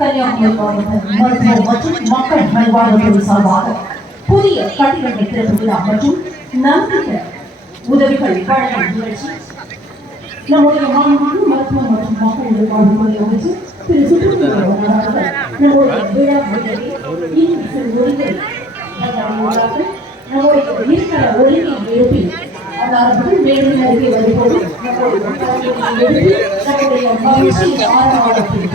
கன்னியாகுமரி மாவட்ட மருத்துவம் மற்றும் மக்கள் நல்வாழ்வுத்துறை சார்பாக புதிய கட்டிடங்கள் திறப்பு விழா மற்றும் நம்பிக்கை உதவிகள் வழங்கும் நிகழ்ச்சி நம்முடைய மாண்புமிகு மருத்துவம் மற்றும் மக்கள் நல்வாழ்வுத்துறை அமைச்சர் திரு சுற்றுச்சூழல் அவர்கள் நம்முடைய விழா மேடையில் இன்னும் ஒருங்கை நம்முடைய இருக்கிற ஒருங்கை எழுப்பி அதாவது மேலும் அருகே வரும்போது நம்முடைய மகிழ்ச்சி ஆரவாரத்தில்